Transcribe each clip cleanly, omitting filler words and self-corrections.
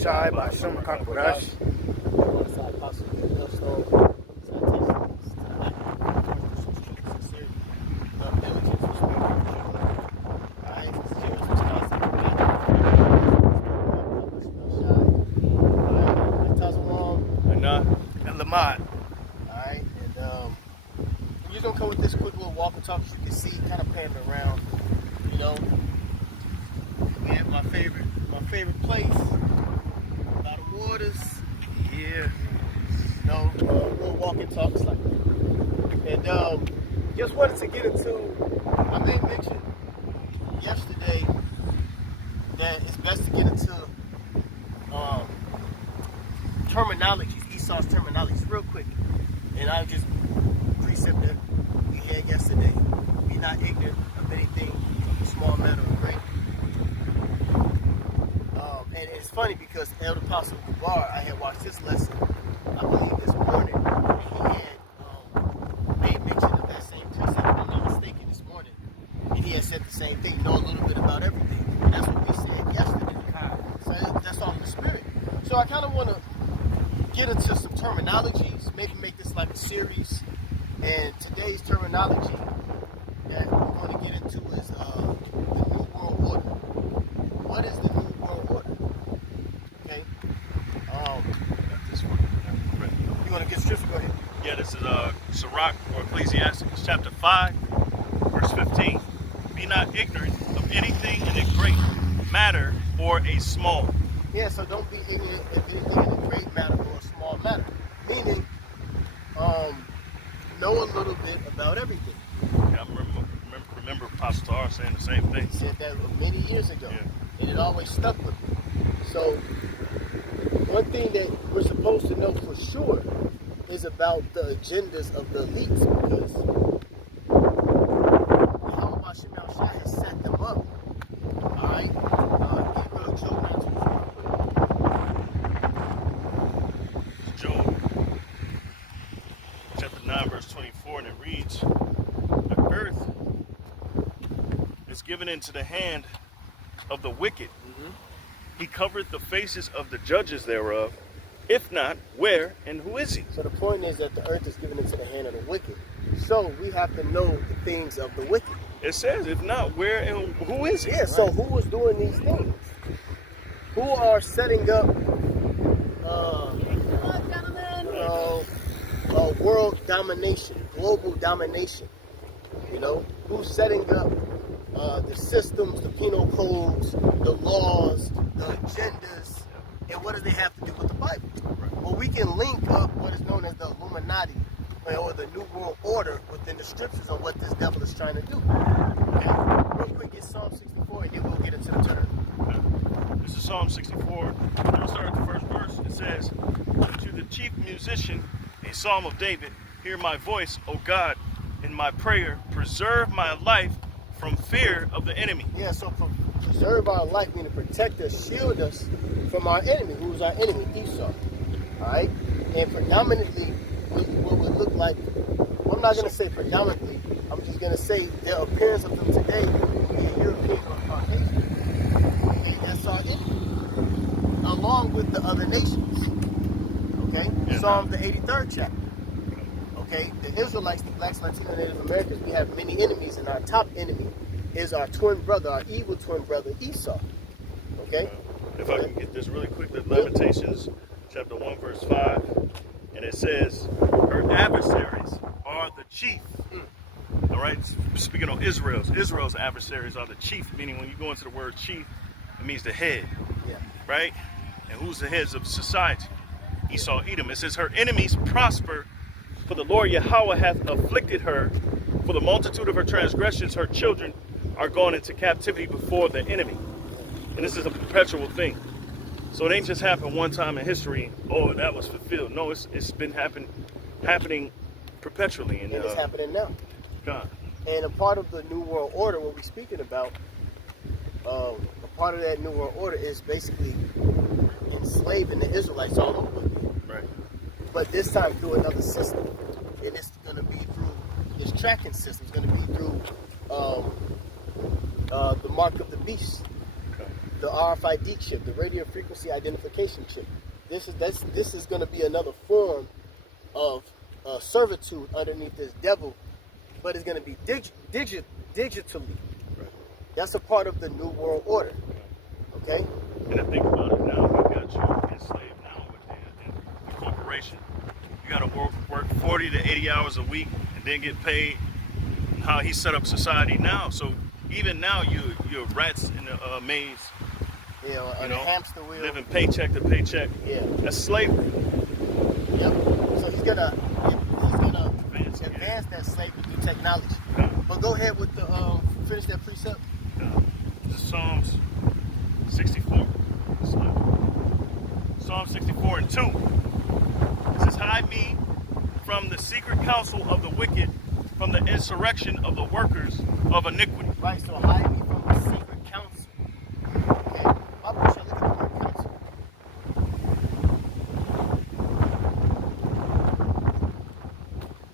Shai by Shem Kakurash. And Lamont. Alright, and we're just gonna come with this quick little walk and talk, as you can see, kind of panning around. You know, we have my favorite place, a lot of waters. Yeah. You know, little walk and talks like that. And just wanted to get into, I made mention yesterday that it's best to get into terminologies, Esau's terminologies, real quick. And I just precept that we had yesterday. Be not ignorant of anything small, matter, or great. And it's funny because Elder Apostle Gabar, I had watched this lesson, I believe this morning, and he had made mention of that same precept, if I'm not mistaken, this morning. And he had said the same thing, know a little bit about everything. And that's what we said yesterday. So that's all in the spirit. So I kind of want to get into some terminologies, maybe make this like a series. And today's terminology that we're going to get into is the New World Order. What is the New World Order? Okay. This one. You want to get scripture? Go ahead. Yeah, this is Sirach or Ecclesiastes chapter 5, verse 15. Be not ignorant of anything in a great matter or a small. Yeah, so don't be ignorant of anything in a great matter or a small matter. Meaning, know a little bit about everything. Yeah, I remember Pastor R saying the same thing. He said that many years ago, Yeah. and it always stuck with me. So, one thing that we're supposed to know for sure is about the agendas of the elites, because Yahweh Shem Shai has set them up. All right, get rid of Job 19. Job chapter 9, verse 24, and it reads, the earth is given into the hand of the wicked. He covereth the faces of the judges thereof. If not, where and who is he? So the point is that the earth is given into the hand of the wicked. So we have to know the things of the wicked. It says, if not, where and who is he? Yeah, right? So who is doing these things? Who are setting up world domination, global domination? You know, who's setting up the systems, the penal codes, the laws, the agendas, and what do they have to do with the Bible? Well, we can link up what is known as the Illuminati or the New World Order within the scriptures of what this devil is trying to do. Okay? Real quick, it's Psalm 64, and then we'll get into the term. This is Psalm 64. I'm going to start at the first verse. It says, to the chief musician, a psalm of David, hear my voice, O God, in my prayer, preserve my life from fear of the enemy. Yeah, so preserve our life, meaning protect us, shield us from our enemy. Who is our enemy? Esau. Alright? And predominantly, what would look like, well, I'm not going to say predominantly, I'm just going to say the appearance of them today being European or Caucasian. Okay, that's our enemy. Along with the other nations. Okay? Yeah. Psalm the 83rd chapter. Okay, the Israelites, the blacks, Latino, Native Americans, we have many enemies, and our top enemy is our twin brother, our evil twin brother, Esau. Okay? If I can get this really quick, the Lamentations chapter 1, verse 5, and it says, her adversaries are the chief. All right, speaking of Israel's adversaries are the chief, meaning when you go into the word chief, it means the head. Yeah. Right? And who's the heads of society? Esau, Edom. It says her enemies prosper, for the Lord Yahweh hath afflicted her. For the multitude of her transgressions, her children are gone into captivity before the enemy. And this is a perpetual thing. So it ain't just happened one time in history. Oh, that was fulfilled. No, it's been happening perpetually. And it's happening now. God. And a part of the New World Order, what we're speaking about, a part of that New World Order is basically enslaving the Israelites all over. Right. But this time through another system. And it's going to be through this tracking system. It's going to be through the mark of the beast. Okay. the RFID chip, the radio frequency identification chip. This is going to be another form of servitude underneath this devil, but it's going to be digitally. Right. That's a part of the New World Order. Okay? And I think about it now, we got you enslaved now with the corporation. You got to work 40 to 80 hours a week and then get paid. How he set up society now. So even now, you're rats in a maze. Yeah, on a hamster wheel. Living paycheck to paycheck. Yeah. That's slavery. Yep. So he's gonna advance that slavery through technology. Yeah. But go ahead with the finish that precept. This is Psalms 64. Psalm 64 and 2. It says, "Hide me from the secret counsel of the wicked, from the insurrection of the workers of iniquity." Right. So hide me from the secret counsel. Okay. I wish I look at the word counsel.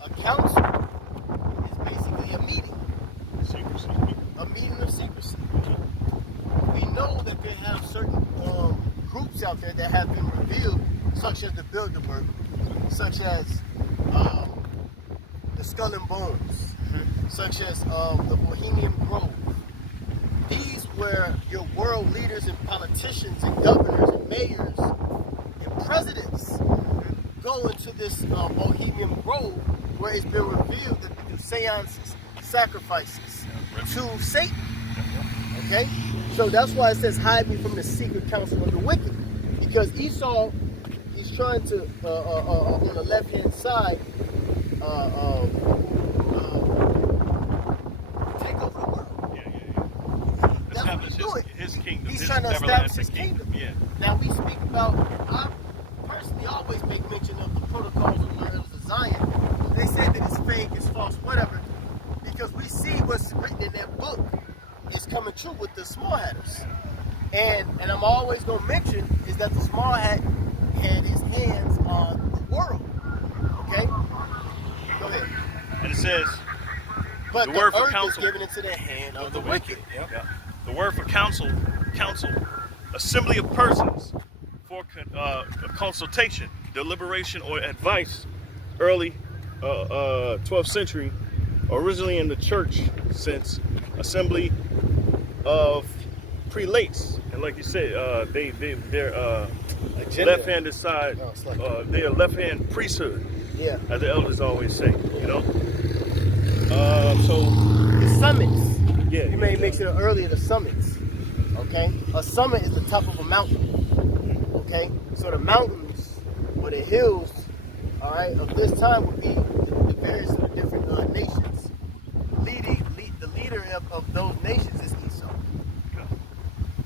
A council is basically a meeting. Secrecy. A meeting of secrecy. We know that they have certain groups out there that have been revealed, such as the Bilderberg, such as the Skull and Bones, such as the Bohemian Grove. These were your world leaders and politicians and governors and mayors and presidents go into this Bohemian Grove where it's been revealed that they do seances, sacrifices to Satan. Okay? So that's why it says, hide me from the secret counsel of the wicked. Because Esau, he's trying to, on the left-hand side, take over the world. That's what he's doing. His kingdom. He's his trying to establish his everlasting kingdom. Yeah. Now we speak about, I personally always make mention of the protocols of the Elders of Zion. They say that it's fake, it's false, whatever, because we see what's written in that book is coming true with the small hatters. And I'm always going to mention is that the small hat had his hands on the world. Okay? Go ahead. And it says, But the the word for earth counsel is given into the hand of the wicked. Yeah. The word for counsel, assembly of persons for consultation, deliberation, or advice. Early 12th century, originally in the church sense, assembly of prelates, and like you said, they're left-handed side. They're left-hand priesthood. Yeah. As the elders always say, you know. So The summits. yeah, You may mention it earlier, the summits. Okay? A summit is the top of a mountain. Okay? So the mountains or the hills, all right, of this time would be the various different nations. The leader of those nations is Esau.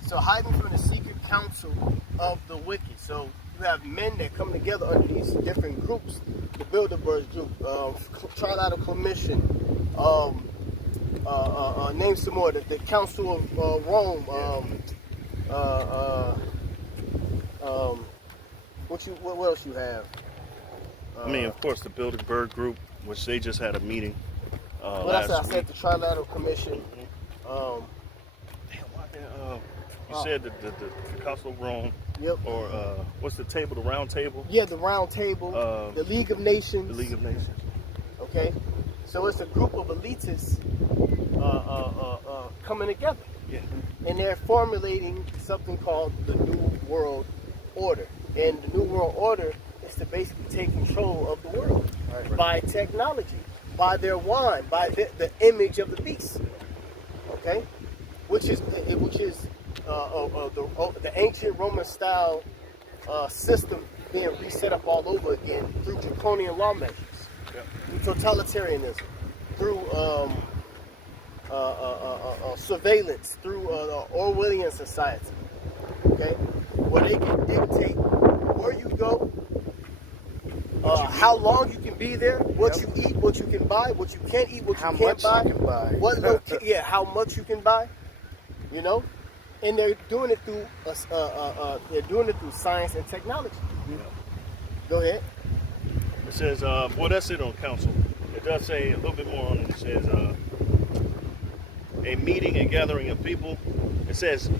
So hiding from the secret counsel of the wicked. So you have men that come together under these different groups. The Bilderberg group, Trilateral Commission, name some more. The Council of Rome. What else you have? I mean, of course, the Bilderberg Group, which they just had a meeting I last said week. the Trilateral Commission. You said the Council of Rome, Yep. or what's the table, the round table? Yeah, the Round Table, the League of Nations. The League of Nations. Okay, so it's a group of elitists coming together, Yeah. and they're formulating something called the New World Order. And the New World Order is to basically take control of the world by technology, by their wine, by the image of the beast. Okay, which is the ancient Roman style system being reset up all over again through draconian law measures, through totalitarianism, through surveillance, through Orwellian society. Okay, where they can dictate where you go, how long you can be there, what you eat, what you can buy, what you can't eat, what you can't buy, you can buy. how much you can buy, you know, and they're doing it through science and technology. Go ahead. It says, well, that's it on council. It does say a little bit more on it. It says, a meeting and gathering of people. It says,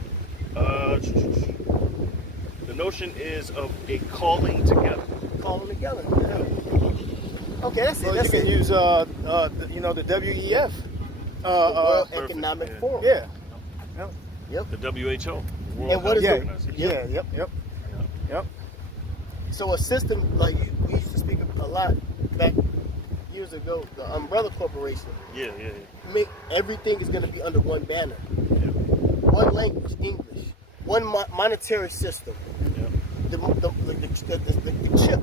The notion is of a calling together. Calling together. Yeah. Okay, that's Well, it. That's you can it. use, the WEF. The World Perfect, Economic yeah. Forum. Yeah. Yep. The WHO. World And what is Health the- Organization. Yeah. Yep. So a system like we used to speak a lot back years ago, the Umbrella Corporation. Yeah. Everything is going to be under one banner, one language, English, one monetary system. Yeah. The chip.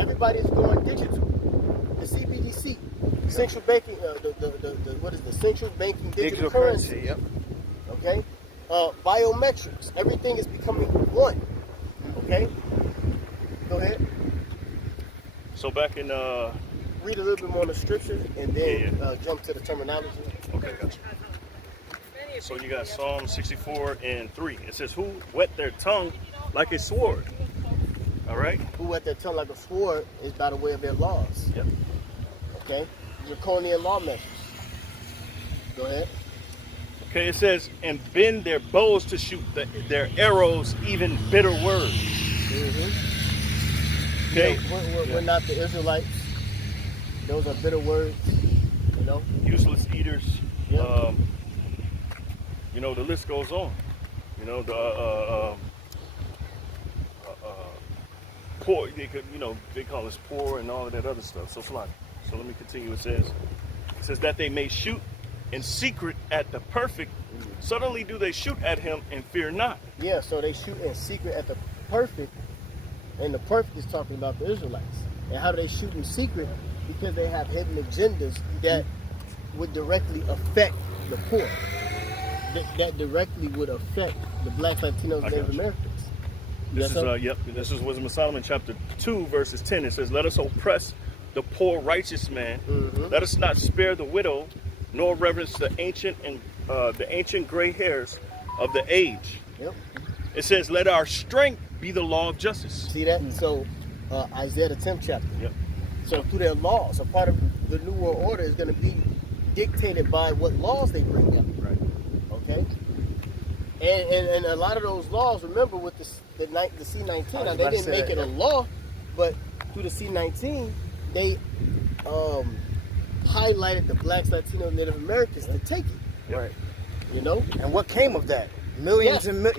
Everybody is going digital. The CBDC, central banking. What is the central banking digital currency? Yep. Okay. Biometrics. Everything is becoming one. Okay. Go ahead. So back in Read a little bit more on the scripture and then Yeah. jump to the terminology. okay, gotcha. So you got Psalm 64 and 3. It says, "Who wet their tongue like a sword?" All right. Who at their tongue like a sword is by the way of their laws. Yep. Okay. Draconian law measures. Go ahead. Okay. It says, "And bend their bows to shoot their arrows, even bitter words." Mm-hmm. Okay. We're not the Israelites. Those are bitter words. You know. Useless eaters. Yep. The list goes on. Poor. They call us poor and all of that other stuff. So fly. So let me continue. It says that they may shoot in secret at the perfect. Suddenly do they shoot at him and fear not. Yeah. So they shoot in secret at the perfect, and the perfect is talking about the Israelites. And how do they shoot in secret? Because they have hidden agendas that would directly affect the poor. That directly would affect the blacks, Latinos, I Native got you. Americans. This Yes, is This is Wisdom of Solomon, chapter 2, verses 10. It says, "Let us oppress the poor righteous man. Mhm. Let us not spare the widow, nor reverence the ancient gray hairs of the age." Yep. It says, "Let our strength be the law of justice." See that? So Isaiah the 10th chapter. Yep. So through their laws, a part of the New World Order is going to be dictated by what laws they bring up. Right. Okay. And a lot of those laws, remember with the C-19, now they didn't make it a law, but through the C-19, they highlighted the blacks, Latinos, Native Americans to take it. Right. You know? And what came of that? Millions Yeah. and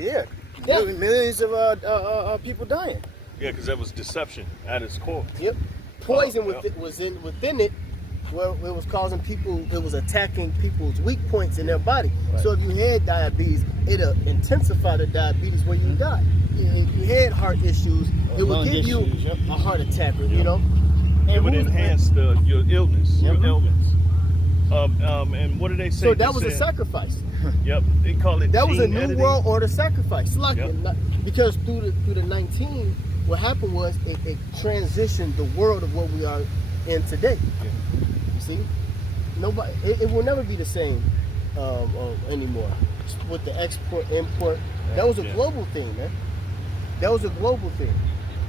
Yeah. millions of people dying. Yeah, because that was deception at its core. Yep. Poison Oh, yeah. within it, where it was causing people, it was attacking people's weak points in their body. Right. So if you had diabetes, it'll intensify the diabetes where you die. If you had heart issues, it will lung give you issues, yep. a heart attack, you Yep. know? It would who's- enhance your illness, Yep. your ailments. And what do they say? So that They was a said- sacrifice. Yep. They call it That was a gene New editing. World Order sacrifice. Yep. Because through the 19, what happened was it transitioned the world of what we are in today. Yeah. You see, nobody. It will never be the same anymore with the export import. That was a Yeah. global thing, man. That was a global thing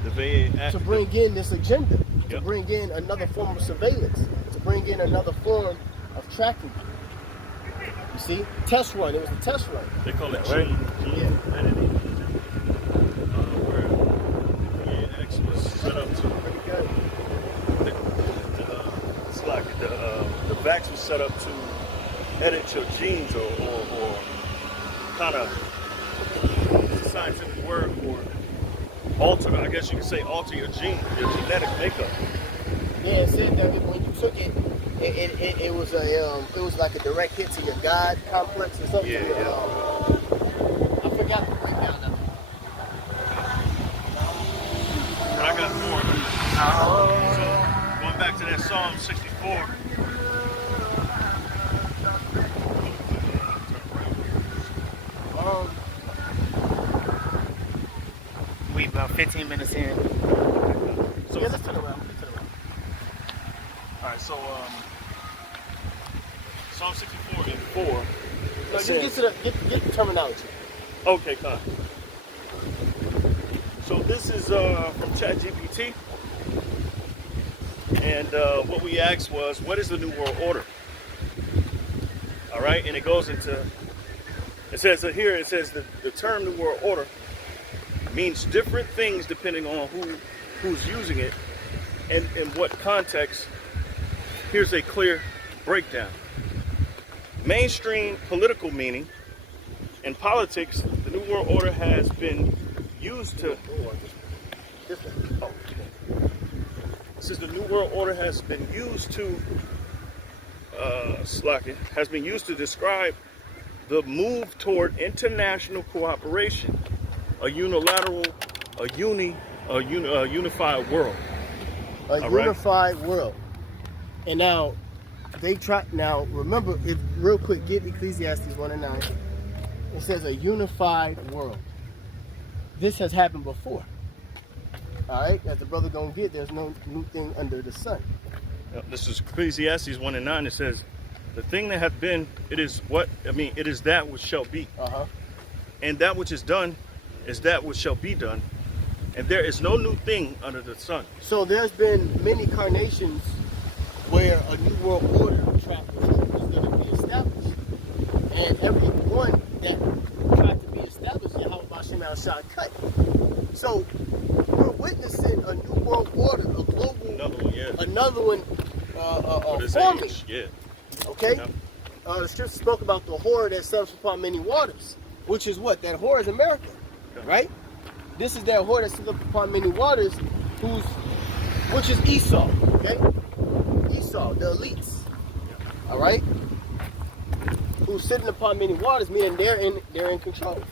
The VA to Act. bring in this agenda, to Yep. bring in another form of surveillance, to bring in another form of tracking. You see, test run. It was a test run. They call it Right. gene editing. Where the X was set up to. Pretty good. It's like the vax was set up to edit your genes or kind of it's a scientific word for alter. I guess you could say alter your genetic makeup. Yeah, it said that when you took it, it was like a direct hit to your God complex or something. Yeah, yeah. I forgot the breakdown of it. But I got more. So going back to that Psalm 64. We about 15 minutes in. So Yeah, let's turn around. all right, so Psalm 64 and 4. No, just get to get the terminology. Okay, fine. So this is from ChatGPT, and what we asked was, what is the New World Order? All right, and it goes into It says here, it says that the term New World Order means different things depending on who's using it and in what context. Here's a clear breakdown. Mainstream political meaning. In politics, the New World Order has been used to. Since the New World Order has been used to describe the move toward international cooperation, a unilateral, unified world. A unified world. And now they try. Now remember, if real quick, get Ecclesiastes 1:9. It says a unified world. This has happened before. All right, as the brother gonna get, there's no new thing under the sun. This is Ecclesiastes 1:9. It says, "The thing that hath been, it is that which shall be, and that which is done is that which shall be done, and there is no new thing under the sun." So there's been many carnations where a new world order was going to be established, and every one that tried to be established, Yahweh Bashem al Shah cut. So we're witnessing a new world order, a global, another one forming. Yeah. Okay? Yep. The scripture spoke about the whore that suffers upon many waters, which is what? That whore is America, right? This is that whore that suffers upon many waters, which is Esau, okay? Esau, the elites, all right? Who's sitting upon many waters, meaning they're in control.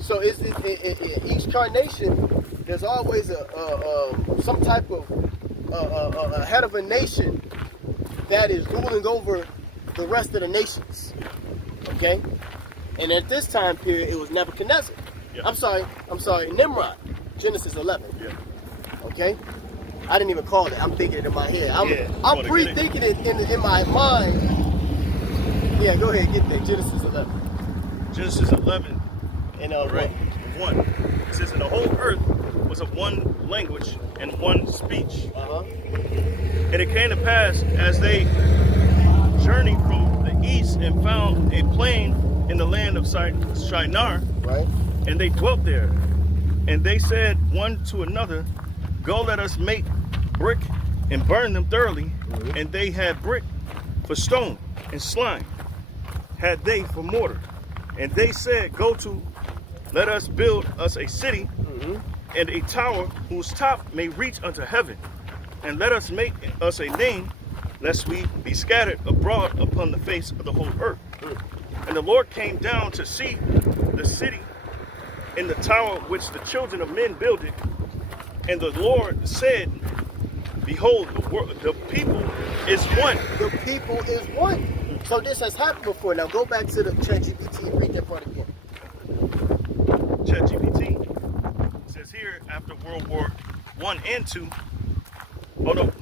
So each carnation, there's always some type of a head of a nation that is ruling over the rest of the nations. Okay? And at this time period, it was Nebuchadnezzar. Yeah. I'm sorry, Nimrod. Genesis 11. Yeah. Okay? I didn't even call it. I'm thinking it in my head. I'm pre-thinking it in my mind. Yeah, go ahead, get there. Genesis 11. Genesis 11. And right. 1. It says, "And the whole earth was of one language and one speech. And it came to pass, as they journeyed from the east and found a plain in the land of Shinar, right, and they dwelt there. And they said one to another, Go, let us make brick and burn them thoroughly. And they had brick for stone, and slime had they for mortar. And they said, Go to, let us build us a city and a tower whose top may reach unto heaven. And let us make us a name, lest we be scattered abroad upon the face of the whole earth. And the Lord came down to see the city and the tower which the children of men builded. And the Lord said, Behold, the people is one." The people is one. So this has happened before. Now go back to the ChatGPT and read that part again. ChatGPT says here, after World War I and II. Oh no,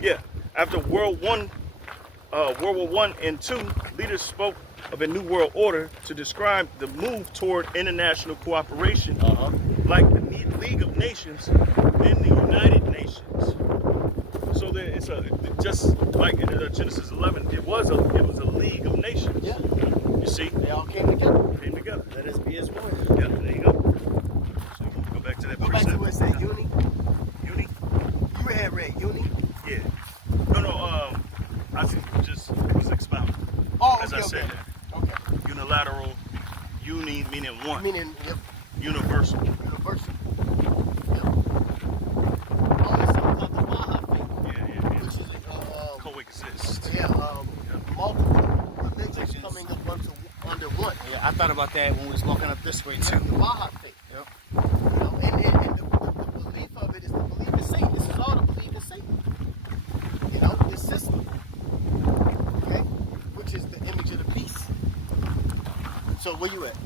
yeah. After World War I and II, leaders spoke of a new world order to describe the move toward international cooperation, like the League of Nations and the United Nations. So there, it's just like in Genesis 11, it was a League of Nations. Yeah. You see, They all came together. Let us be as one. Yeah, there you go. So you can go back to that. Go back to what it said, uni. Uni. You had read uni. Yeah. No. I just was expounding. Oh, okay, as I said okay. that. Okay. Unilateral, uni meaning one. Meaning, yep. Universal. Universal. Yep. Oh, it's something like the Baha'i faith. Yeah. Which is Coexist. Multiple religions coming up under one. Yeah, I thought about that when we was walking up this way too. The Baha'i faith. Yep. You know, and the belief of it is the belief in Satan. This is all the belief in Satan. You know, this system. Okay? Which is the image of the beast. So where you at?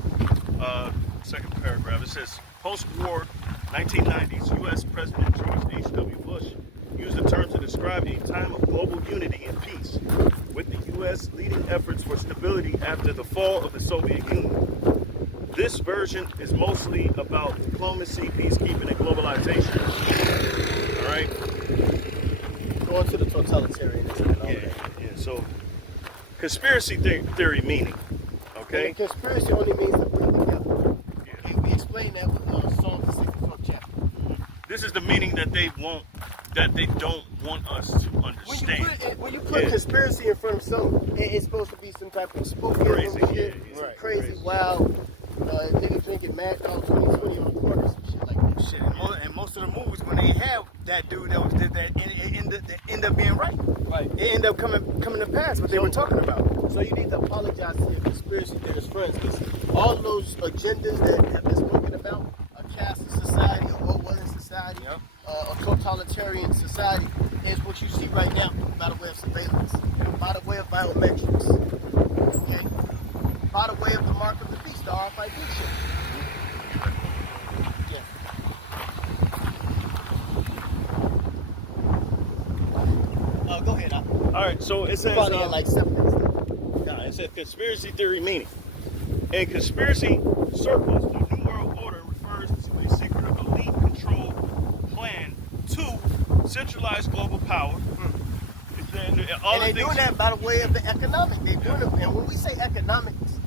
Second paragraph. It says, post-war 1990s, U.S. President George H.W. Bush used the term to describe a time of global unity and peace, with the U.S. leading efforts for stability after the fall of the Soviet Union. This version is mostly about diplomacy, peacekeeping, and globalization. All right? Going to the totalitarianism and all that. Yeah. So, conspiracy theory meaning, Okay? And the conspiracy only means to bring together. Yeah. Okay, we explained that with Psalm the 64th chapter. This is the meaning that they don't want us to understand. When you put conspiracy in front of something, it's supposed to be some type of spooky Crazy, shit, yeah, some right, crazy, crazy. wild, nigga drinking Mad Dog 2020 on the corner, some shit like that. Shit, and most of the movies, when they have that dude that did that, it end up being right. Right. It end up coming to pass what they were talking about. So you need to apologize to your conspiracy theorist friends, because all those agendas that have been spoken about, a caste society, a Orwellian society, Yep. a totalitarian society, is what you see right now by the way of surveillance, by the way of biometrics, okay? By the way of the mark of the beast, the RFID chip. Yeah. Go ahead. All right, so it says Probably had like 7 minutes. nah, it says conspiracy theory meaning. In conspiracy circles, the New World Order refers to a secret elite control plan to centralize global power. And they're doing that by the way of the economic. They're doing it, and when we say economics,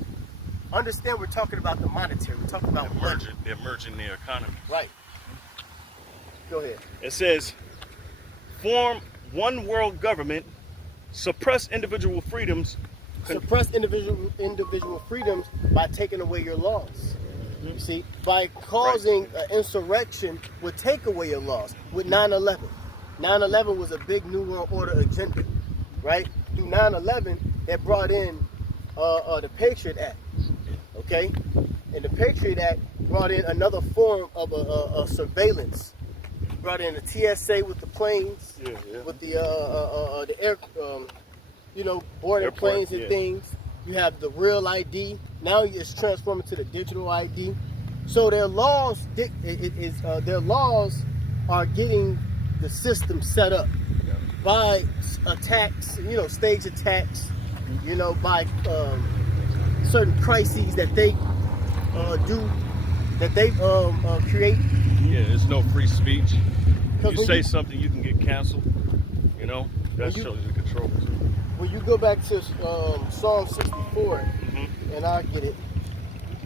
understand we're talking about the monetary. We're talking about money. They're merging their economy. Right. Go ahead. It says, form one world government, suppress individual freedoms. Suppress individual freedoms by taking away your laws. You see, by causing an insurrection would take away your laws. With 9/11, 9/11 was a big New World Order agenda, right? Through 9/11, that brought in the Patriot Act, okay? And the Patriot Act brought in another form of a surveillance. Brought in the TSA with the planes, with the air, boarding Airport, planes and things. You have the real ID. Now it's transforming to the digital ID. So their laws, their laws are getting the system set up by attacks, stage attacks, by certain crises that they do, that they create. Yeah, there's no free speech. Because You say something, you can get canceled. That shows the controls. When you go back to Psalm 64, and I get it,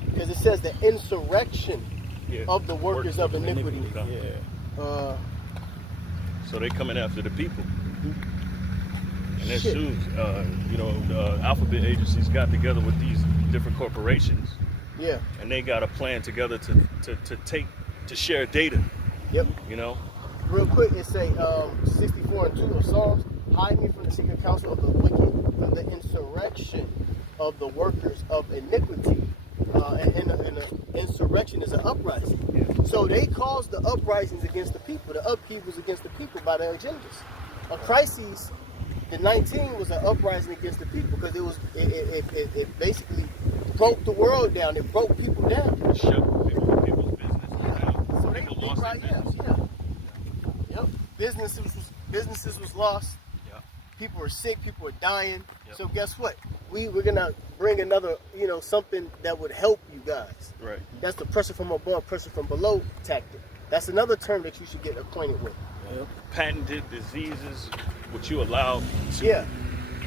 because it says the insurrection of the workers of iniquity. So they coming after the people. And as soon as, the alphabet agencies got together with these different corporations, Yeah. and they got a plan together to share data. Yep. Real quick, it say 64:2 of Psalms, hide me from the secret counsel of the wicked, from the insurrection of the workers of iniquity. And the insurrection is an uprising. Yeah. So they caused the uprisings against the people, the upheavals against the people by their agendas. A crisis, the 19 was an uprising against the people because it basically broke the world down. It broke people down. Shut people's business down. So they People lost their business. Yep. Businesses was lost. Yeah. People were sick. People were dying. Yep. So guess what? We're gonna bring another, something that would help you guys. Right. That's the pressure from above, pressure from below tactic. That's another term that you should get acquainted with. Patented diseases, which you allow to. Yeah.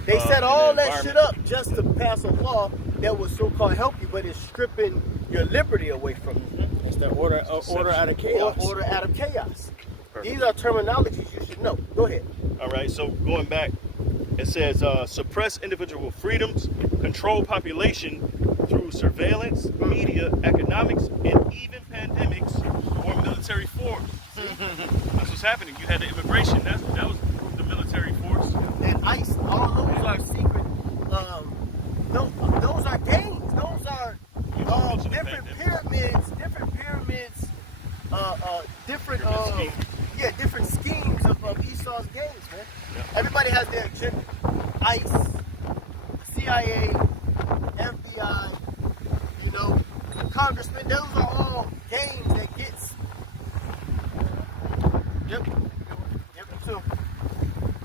They set in all the that shit up just to pass a law that would so-called help you, but it's stripping your liberty away from you. It's the order out of chaos. Order out of chaos. Perfect. These are terminologies you should know. Go ahead. All right, so going back, it says suppress individual freedoms, control population through surveillance, media, economics, and even pandemics or military force. That's what's happening. You had the immigration. That was the military force. And ICE, all those are secret. Those are gangs. Those are different pyramids. Different schemes of Esau's gangs, man. Yeah. Everybody has their agenda. ICE, CIA, FBI, congressmen. Those are all gangs that gets. Yep. So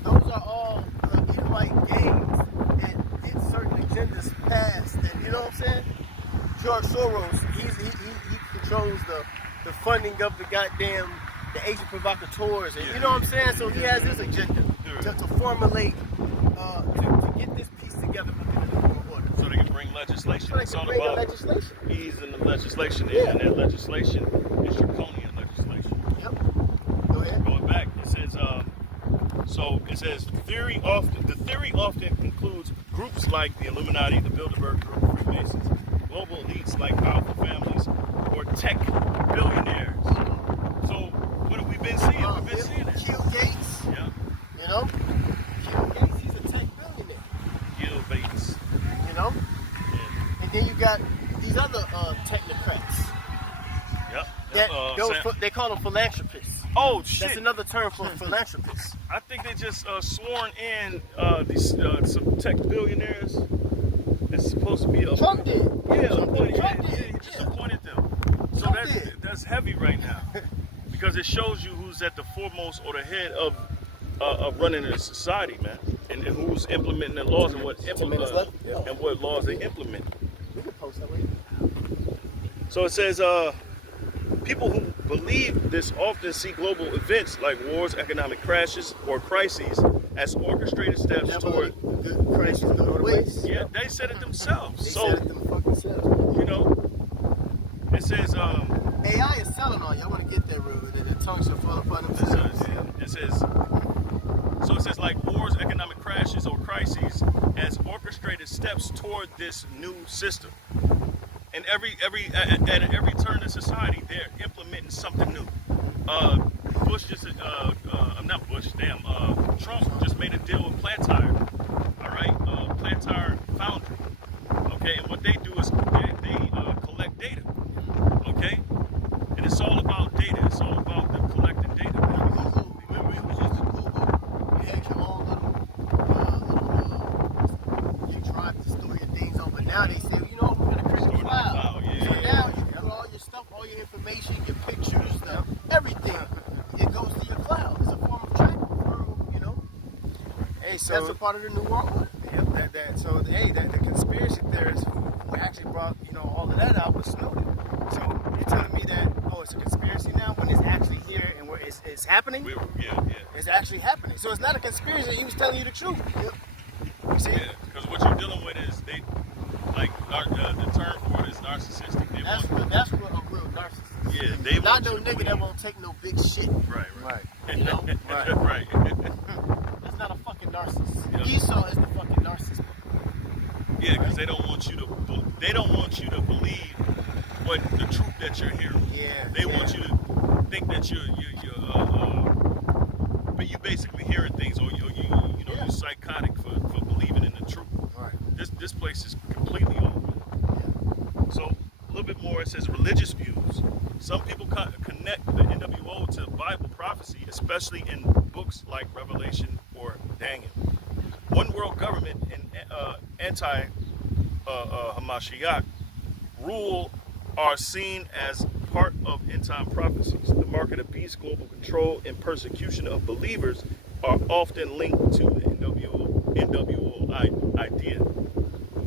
those are all Edomite gangs that get certain agendas passed. And you know what I'm saying? George Soros, he controls the funding of the Asian provocateurs, and you know what I'm saying? So he has his agenda to formulate, to get this piece together within the New World Order. So they can bring legislation. Trying It's to all bring about legislation. easing the legislation in, Yeah. and that legislation is draconian legislation. Yep. Go ahead. Going back, it says, so it says, the theory often includes groups like the Illuminati, the Bilderberg Group, Freemasons, global elites like powerful families, or tech billionaires. So what have we been seeing? We've been seeing it. Bill Gates, Yeah, you know? Bill Gates, he's a tech billionaire, Gil Bates. you know? Yeah. And then you got these other technocrats. Yep. That, Sam- they call them philanthropists. Oh shit! That's another term for philanthropists. I think they just sworn in these some tech billionaires. It's supposed to be a Trump did. Yeah, Trump appointed, did. he just Yeah. appointed them. So Trump did. that's heavy right now, because it shows you who's at the foremost or the head of running a society, man, and who's implementing the laws and what minutes left? Yeah. and what laws they implement. We can post that later. So it says, people who believe this often see global events like wars, economic crashes, or crises as orchestrated steps toward. Good crisis go to waste. Yeah, they said it themselves. They So said it them fucking selves. you know, it says, AI is selling on y'all. Want to get that real good. The tongue shall fall upon themselves. it says, so it says like wars, economic crashes, or crises as orchestrated steps toward this new system. And at every turn in society, they're implementing something new. Bush just, not Bush, Trump just made a deal with Plantire. All right, Plantire Foundry. Okay, and what they do is they collect data. Okay, and it's all about data. It's all about them collecting data. Remember, it was just a Google. You had your own little you drive to store your things on. But now they say, you know, we're gonna create a cloud. Yeah. So now you can put all your stuff, all your information, your pictures, everything. It goes to your cloud. It's a form of tracking, you know. Hey, so That's a part of the new world order. Yep, the conspiracy theorists who actually brought, all of that out was Snowden. So you're telling me that, it's a conspiracy now when it's actually here and where it's happening? Yeah. It's actually happening. So it's not a conspiracy, he was telling you the truth. Yep. You see? Yeah, because what you're dealing with is the term for it is narcissistic. They want, That's what a real narcissist. yeah, they Not want no you to nigga that believe. won't take no big shit. Right. You know? Right. Right. That's not a fucking narcissist. Yep. Esau is the fucking narcissist. Yeah, because they don't want you to believe what the truth that you're hearing. Yeah. They want you to think that but you basically hearing things, or you're psychotic for believing in the truth. Right. This place is completely open. So a little bit more. It says religious views. Some people connect the NWO to Bible prophecy, especially in books like Revelation or Daniel. One world government and anti-Hamashiach rule are seen as part of end-time prophecies. The mark of the beast, global control, and persecution of believers are often linked to the NWO idea.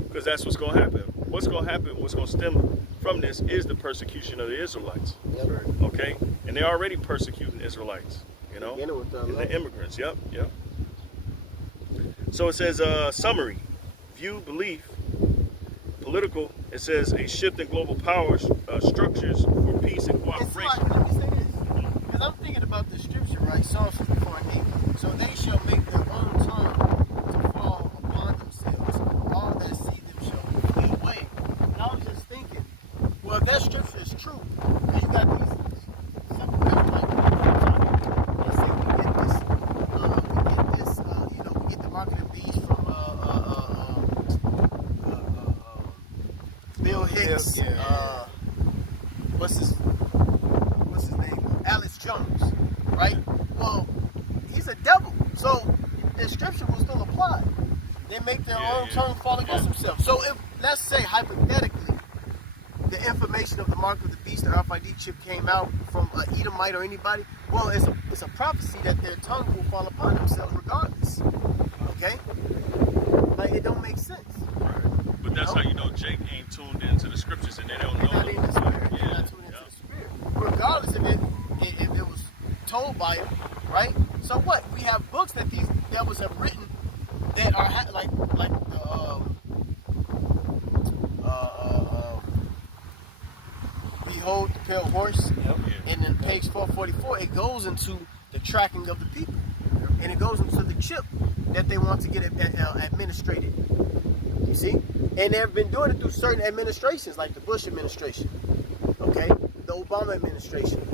Because that's what's going to happen. What's going to stem from this is the persecution of the Israelites. Yep. Okay? And they're already persecuting Israelites, and the immigrants. Yep. So it says, summary, view, belief, political. It says a shift in global power structures for peace and It's cooperation. like, let me say this. Because I'm thinking about the scripture, right? Psalm 54:8. So they shall make their own tongue to fall upon themselves. All that see them shall flee away. And I was just thinking, well, if that scripture is true, and you got these simple people like they say we get this, we get the mark of the beast from Bill Hicks. Yeah. What's his name? Alex Jones, right? Well, he's a devil, so the scripture will still apply. They make their own tongue fall against themselves. So if, let's say hypothetically, the information of the mark of the beast, the RFID chip came out from an Edomite or anybody, well, it's a prophecy that their tongue will fall upon themselves regardless. Okay? Like, it don't make sense. Right. But that's how you know Jake ain't tuned into the scriptures, and they don't know. They're not in the spirit. They're Yeah. not tuned into the spirit. Regardless if it was told by him, right? So what? We have books that these devils have written that are like the 1244, it goes into the tracking of the people. And it goes into the chip that they want to get administrated. You see? And they've been doing it through certain administrations, like the Bush administration, okay? The Obama administration.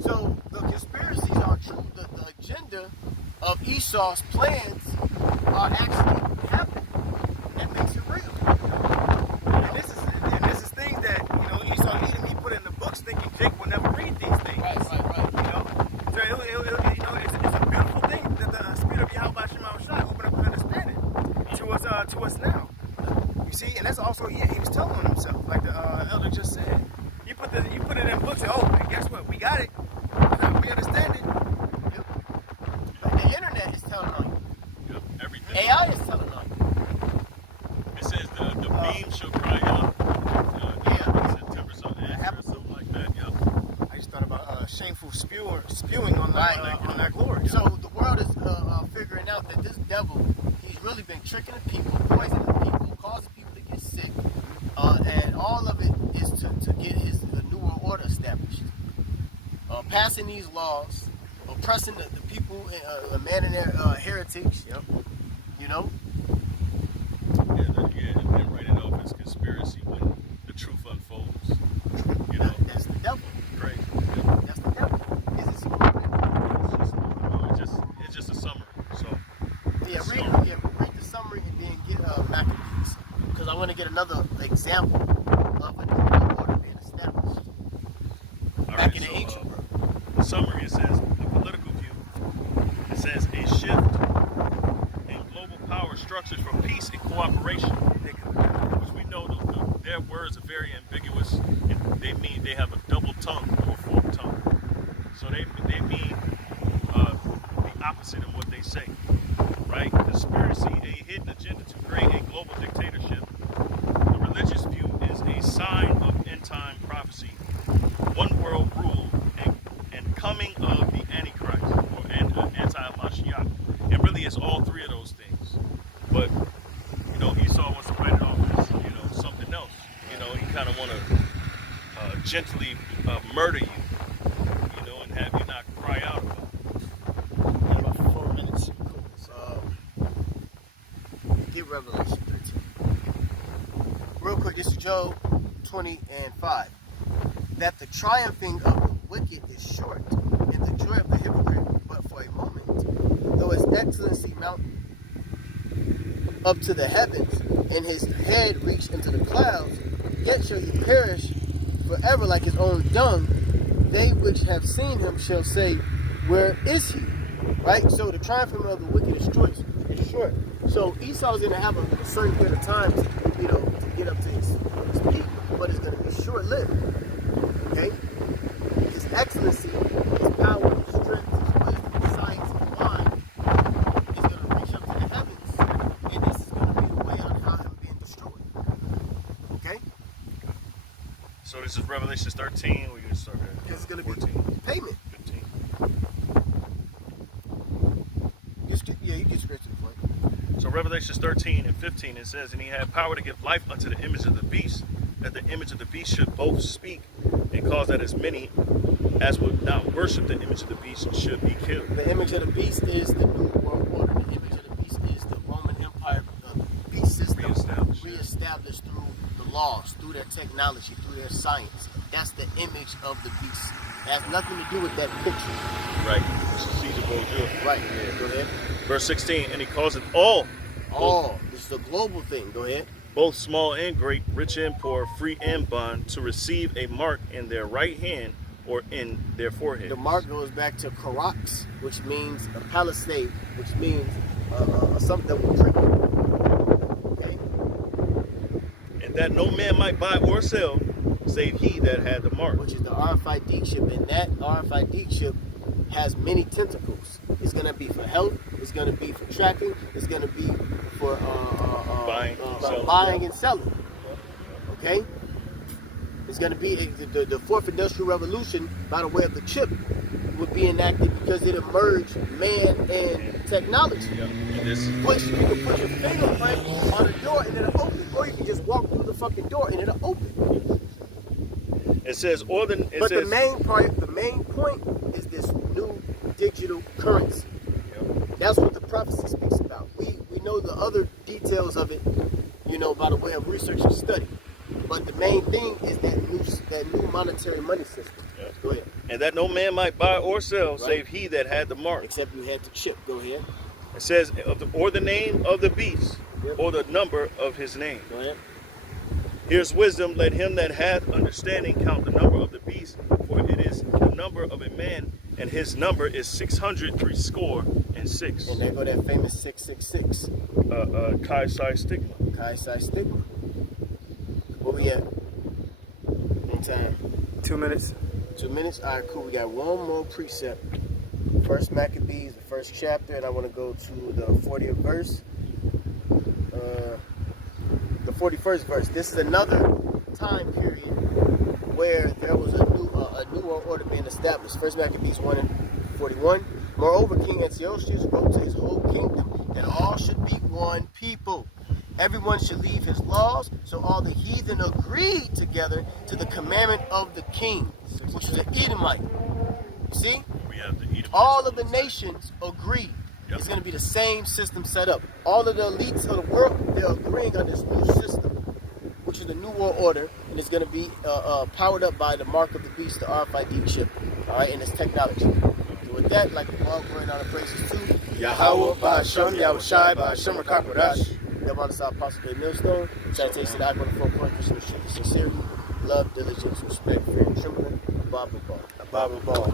So the conspiracies are true. The agenda of Esau's plans are actually happening. That makes it real. And this is things that, you know, Esau Edom, he put in the books thinking Jake will never read these things. Right. You know? So you know, it's a beautiful thing that the spirit of Yahweh Shema Shai opened up an understanding to us now. You see, and that's also he was telling on himself, like the elder just said. You put it in books and and guess what? We got it. We understand it. The internet is telling on you. Yep, everything. AI is telling on you. It says the beam shall cry out. September something, or something like that. Yep. I just thought about shameful spewing on that glory. So the world is figuring out that this devil, he's really been tricking the people, poisoning the people, causing people to get sick, and all of it is to get his New World Order established. Passing these laws, oppressing the people, demanding their heritage. Yep. You know, And write it off as conspiracy when the truth unfolds. You know, that's the devil. crazy. That's the devil. Is it so? It's just a summary. So Yeah, read the summary and then get Maccabees, because I want to get another example of a New World Order being established back in the ancient world. The summary, it says the political view. It says a shift in global power structures for peace and cooperation, which we know their words are very ambiguous, and they have a double tongue or a forked tongue. So they mean the opposite of what they say, right? Conspiracy, a hidden agenda to create a global dictatorship. The religious view is a sign of end time prophecy, one world rule, and coming of the Antichrist or anti-Mashiach. And really, it's all three of those things. But you know, Esau wants to write it off as something else. You know, he kind of want to gently murder you, and have you not cry out about it. In about 4 minutes. Get Revelation 13. Real quick, this is Job 20:5. That the triumphing of the wicked is short, and the joy of the hypocrite but for a moment. Though his excellency mount up to the heavens, and his head reach into the clouds, yet shall he perish forever like his own dung. They which have seen him shall say, where is he? Right? So the triumphing of the wicked is short. So Esau's going to have a certain period of time to get up to his peak, but it's going to be short-lived. Okay? His excellency, his power, his strength, his wisdom, his science, his mind is going to reach up to the heavens, and this is going to be the way on how him being destroyed. Okay? So this is Revelation 13. We're going to start at Because it's going to 14, be payment. 15. You get straight to the point. So Revelation 13 and 15, it says, and he had power to give life unto the image of the beast, that the image of the beast should both speak, and cause that as many as would not worship the image of the beast should be killed. The image of the beast is the New World Order. The image of the beast is the Roman Empire, the beast system reestablished through the laws, through their technology, through their science. That's the image of the beast. It has nothing to do with that picture. Right. This is Caesar Borgia. Right. Yeah, go ahead. Verse 16, and he causeth all, This is a global thing. Go ahead. both small and great, rich and poor, free and bond, to receive a mark in their right hand or in their forehead. The mark goes back to Karax, which means a palisade, which means something that will trick you. Okay? And that no man might buy or sell, save he that had the mark. Which is the RFID chip, and that RFID chip has many tentacles. It's going to be for health, it's going to be for tracking, it's going to be for buying and selling. Okay? It's going to be the fourth industrial revolution by the way of the chip would be enacted because it merged man and technology. Yeah. And this, Which you can put your fingerprint on a door and it'll open, or you can just walk through the fucking door and it'll open. It says, But the main point is this new digital currency. That's what the prophecy speaks about. We know the other details of it, by the way of research and study. But the main thing is that new monetary money system. Yeah. Go ahead. And that no man might buy or sell, Right. save he that had the mark. Except you had the chip. Go ahead. It says, or the name of the beast, Yep. or the number of his name. Go ahead. Here's wisdom. Let him that hath understanding count the number of the beast, for it is the number of a man, and his number is 666. And there go that famous 666. Chi Psi Stigma. Chi Psi Stigma. Where we at? In time. 2 minutes. 2 minutes? All right, cool. We got one more precept. First Maccabees, the first chapter, and I want to go to the 40th verse. The 41st verse. This is another time period where there was a new world order being established. First Maccabees 1:41. Moreover, King Antiochus wrote to his whole kingdom that all should be one people. Everyone should leave his laws, so all the heathen agreed together to the commandment of the king, which is an Edomite. See? We have the Edom. All of the nations agreed. Yep. It's going to be the same system set up. All of the elites of the world, they're agreeing on this new system, which is the New World Order, and it's going to be powered up by the mark of the beast, the RFID chip, all right, and its technology. So with that, like the ball going on the praises too. Yahweh, Ba'Shem, Yahushai, Ba'Shem, Rakakwadash. Devon the Apostle Dave Millstone. Citation to the 4 point Christian sincerity, love, diligence, respect, fear, and trembling. Bible ball. Bible ball.